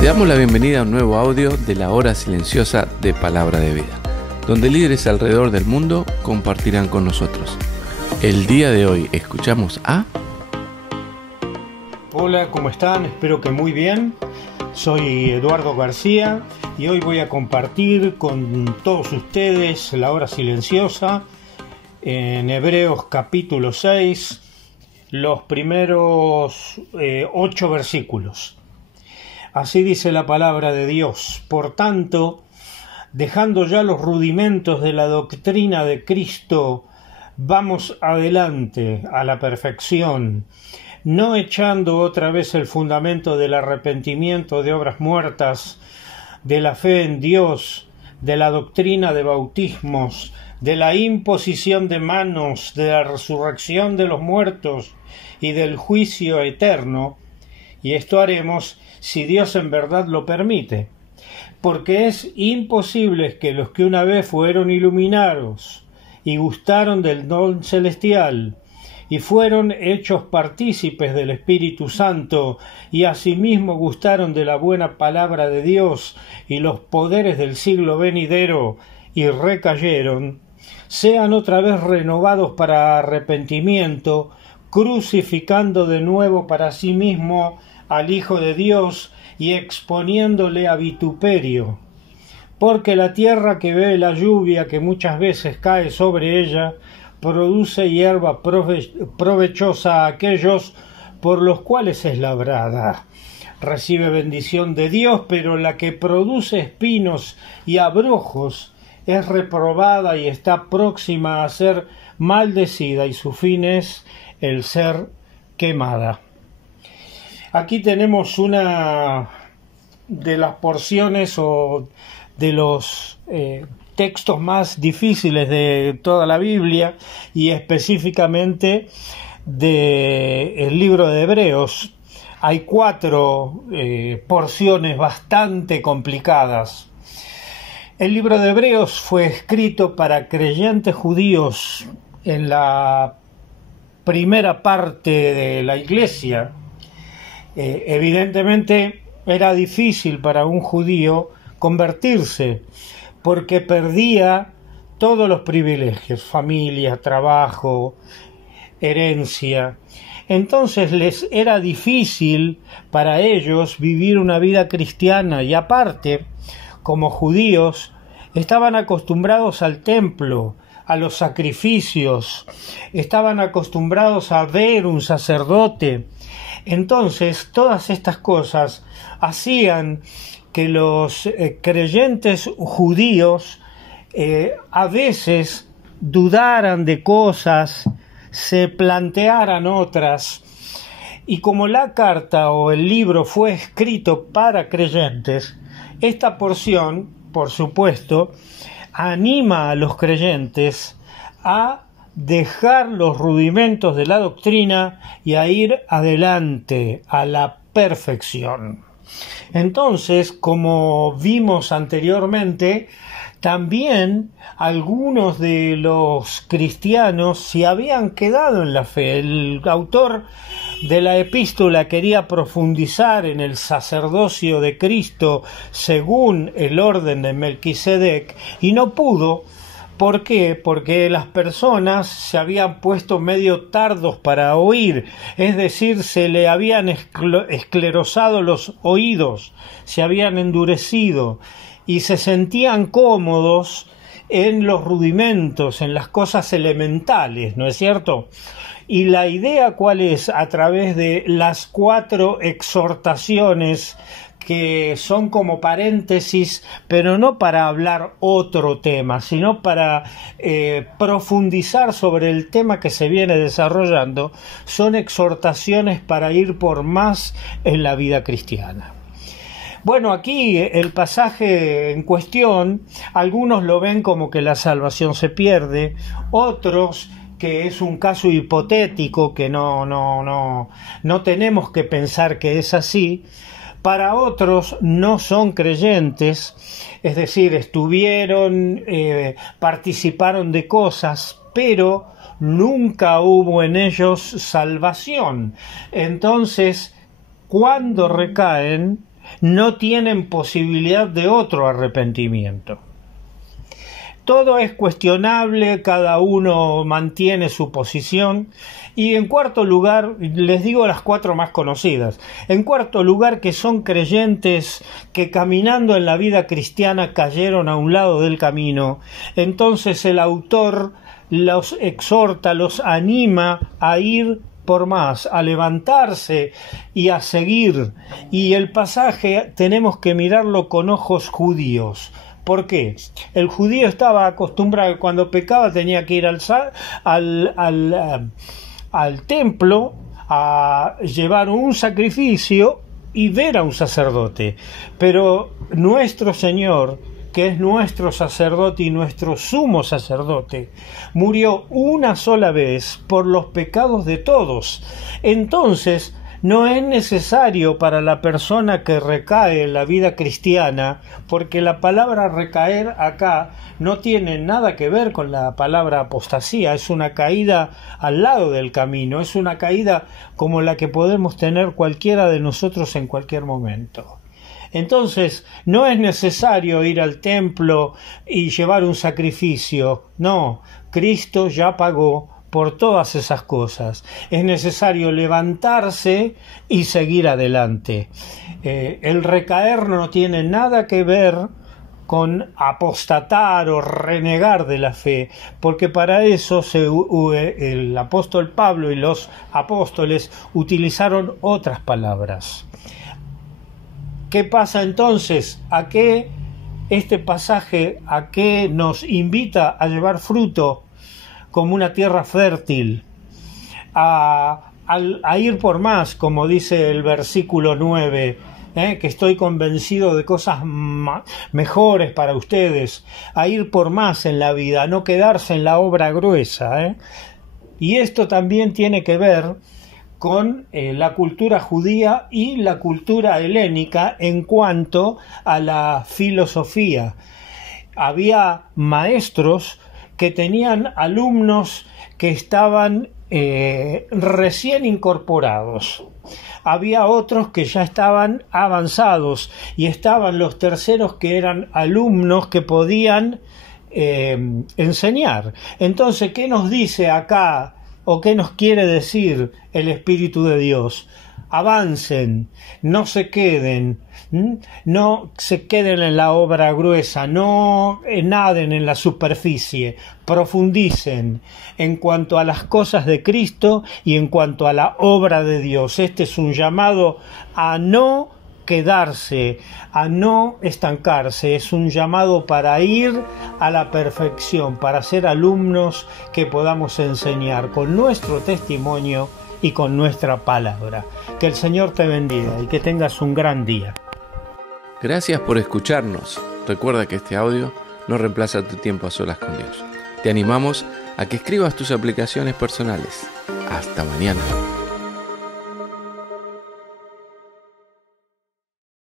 Te damos la bienvenida a un nuevo audio de la hora silenciosa de Palabra de Vida, donde líderes alrededor del mundo compartirán con nosotros. El día de hoy escuchamos a... Hola, ¿cómo están? Espero que muy bien. Soy Eduardo García y hoy voy a compartir con todos ustedes la hora silenciosa en Hebreos capítulo 6, los primeros 8 versículos. Así dice la palabra de Dios. Por tanto, dejando ya los rudimentos de la doctrina de Cristo, vamos adelante a la perfección, no echando otra vez el fundamento del arrepentimiento de obras muertas, de la fe en Dios, de la doctrina de bautismos, de la imposición de manos, de la resurrección de los muertos y del juicio eterno, y esto haremos si Dios en verdad lo permite, porque es imposible que los que una vez fueron iluminados y gustaron del don celestial y fueron hechos partícipes del Espíritu Santo y asimismo gustaron de la buena palabra de Dios y los poderes del siglo venidero y recayeron, sean otra vez renovados para arrepentimiento, crucificando de nuevo para sí mismo al Hijo de Dios y exponiéndole a vituperio. Porque la tierra que ve la lluvia que muchas veces cae sobre ella, produce hierba provechosa a aquellos por los cuales es labrada. Recibe bendición de Dios, pero la que produce espinos y abrojos es reprobada y está próxima a ser maldecida, y su fin es el ser quemada. Aquí tenemos una de las porciones o de los textos más difíciles de toda la Biblia y específicamente del libro de Hebreos. Hay 4 porciones bastante complicadas. El libro de Hebreos fue escrito para creyentes judíos en la primera parte de la Iglesia. Evidentemente era difícil para un judío convertirse porque perdía todos los privilegios, familia, trabajo, herencia. Entonces les era difícil para ellos vivir una vida cristiana y aparte, como judíos, estaban acostumbrados al templo, a los sacrificios, estaban acostumbrados a ver un sacerdote. Entonces, todas estas cosas hacían que los creyentes judíos a veces dudaran de cosas, se plantearan otras, y como la carta o el libro fue escrito para creyentes, esta porción, por supuesto, anima a los creyentes a dejar los rudimentos de la doctrina y a ir adelante a la perfección. Entonces, como vimos anteriormente, también algunos de los cristianos se habían quedado en la fe. El autor de la epístola quería profundizar en el sacerdocio de Cristo según el orden de Melquisedec y no pudo. ¿Por qué? Porque las personas se habían puesto medio tardos para oír, es decir, se le habían esclerosado los oídos, se habían endurecido y se sentían cómodos en los rudimentos, en las cosas elementales, ¿no es cierto? Y la idea, ¿cuál es? A través de las 4 exhortaciones que son como paréntesis, pero no para hablar otro tema, sino para profundizar sobre el tema que se viene desarrollando, son exhortaciones para ir por más en la vida cristiana. Bueno, aquí el pasaje en cuestión, algunos lo ven como que la salvación se pierde, otros que es un caso hipotético, que no tenemos que pensar que es así. Para otros no son creyentes, es decir, participaron de cosas, pero nunca hubo en ellos salvación. Entonces, cuando recaen, no tienen posibilidad de otro arrepentimiento. Todo es cuestionable, cada uno mantiene su posición. Y en cuarto lugar, les digo las 4 más conocidas. En cuarto lugar, que son creyentes que caminando en la vida cristiana cayeron a un lado del camino. Entonces el autor los exhorta, los anima a ir por más, a levantarse y a seguir. Y el pasaje tenemos que mirarlo con ojos judíos. ¿Por qué? El judío estaba acostumbrado, cuando pecaba tenía que ir al templo a llevar un sacrificio y ver a un sacerdote. Pero nuestro Señor, que es nuestro sacerdote y nuestro sumo sacerdote, murió una sola vez por los pecados de todos. Entonces, no es necesario para la persona que recae en la vida cristiana, porque la palabra recaer acá no tiene nada que ver con la palabra apostasía, es una caída al lado del camino, es una caída como la que podemos tener cualquiera de nosotros en cualquier momento. Entonces, no es necesario ir al templo y llevar un sacrificio, no, Cristo ya pagó por todas esas cosas. Es necesario levantarse y seguir adelante. El recaer no tiene nada que ver con apostatar o renegar de la fe, porque para eso el apóstol Pablo y los apóstoles utilizaron otras palabras. ¿Qué pasa entonces? ¿A qué este pasaje, a qué nos invita a llevar fruto como una tierra fértil, a ir por más, como dice el versículo 9, que estoy convencido de cosas mejores para ustedes, a ir por más en la vida, a no quedarse en la obra gruesa. Y esto también tiene que ver con la cultura judía y la cultura helénica en cuanto a la filosofía. Había maestros que tenían alumnos que estaban recién incorporados. Había otros que ya estaban avanzados y estaban los terceros que eran alumnos que podían enseñar. Entonces, ¿qué nos dice acá o qué nos quiere decir el Espíritu de Dios? Avancen, no se queden en la obra gruesa, no naden en la superficie, profundicen en cuanto a las cosas de Cristo y en cuanto a la obra de Dios. Este es un llamado a no quedarse, a no estancarse, es un llamado para ir a la perfección, para ser alumnos que podamos enseñar con nuestro testimonio y con nuestra palabra. Que el Señor te bendiga y que tengas un gran día. Gracias por escucharnos. Recuerda que este audio no reemplaza tu tiempo a solas con Dios. Te animamos a que escribas tus aplicaciones personales. Hasta mañana.